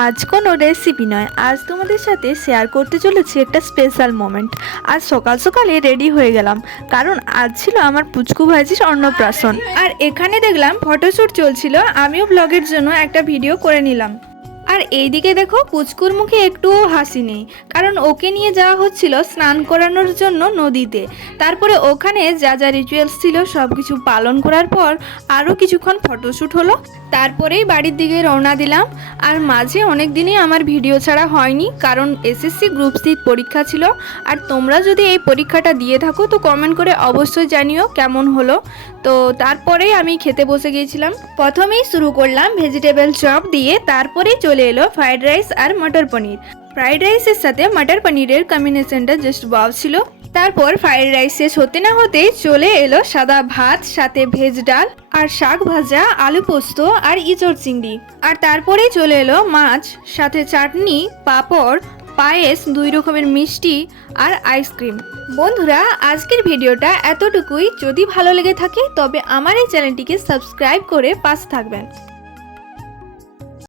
আজ কোনো রেসিপি নয়, আজ তোমাদের সাথে শেয়ার করতে চলেছি একটা স্পেশাল মোমেন্ট। আজ সকাল সকালে রেডি হয়ে গেলাম, কারণ আজ ছিল আমার পুচকু ভাইজির অন্নপ্রাশন। আর এখানে দেখলাম ফটোশ্যুট চলছিল, আমিও ব্লগের জন্য একটা ভিডিও করে নিলাম। আর এইদিকে দেখো পুচকুর মুখে একটুও হাসি নেই, কারণ ওকে নিয়ে যাওয়া হচ্ছিল স্নান করানোর জন্য নদীতে। তারপরে ওখানে যা যা রিচুয়ালস ছিল সব কিছু পালন করার পর আরও কিছুক্ষণ ফটোশ্যুট হলো, তারপরেই বাড়ির দিকে রওনা দিলাম। আর মাঝে অনেক দিনই আমার ভিডিও ছাড়া হয়নি, কারণ এসএসসি গ্রুপ সি পরীক্ষা ছিল। আর তোমরা যদি এই পরীক্ষাটা দিয়ে থাকো তো কমেন্ট করে অবশ্যই জানিও কেমন হলো। তো তারপরেই আমি খেতে বসে গিয়েছিলাম। প্রথমেই শুরু করলাম ভেজিটেবল চপ দিয়ে, তারপরেই চলে এলো ফ্রাইড রাইস আর মটর পনির। ফ্রাইড রাইসের সাথে মটর পনিরের কম্বিনেশনটা জাস্ট ওয়াও ছিল। তারপর ফ্রাইড রাইস শেষ হতে না হতেই চলে এলো সাদা ভাত, সাথে ভেজ ডাল আর শাক ভাজা, আলু পোস্ত আর ইঁচড় চিংড়ি। আর তারপরেই চলে এলো মাছ, সাথে চাটনি, পাঁপড়, পায়েস, 2 রকমের মিষ্টি আর আইসক্রিম। বন্ধুরা, আজকের ভিডিওটা এতটুকুই। যদি ভালো লেগে থাকে তবে আমার এই চ্যানেলটিকে সাবস্ক্রাইব করে পাশে থাকবেন।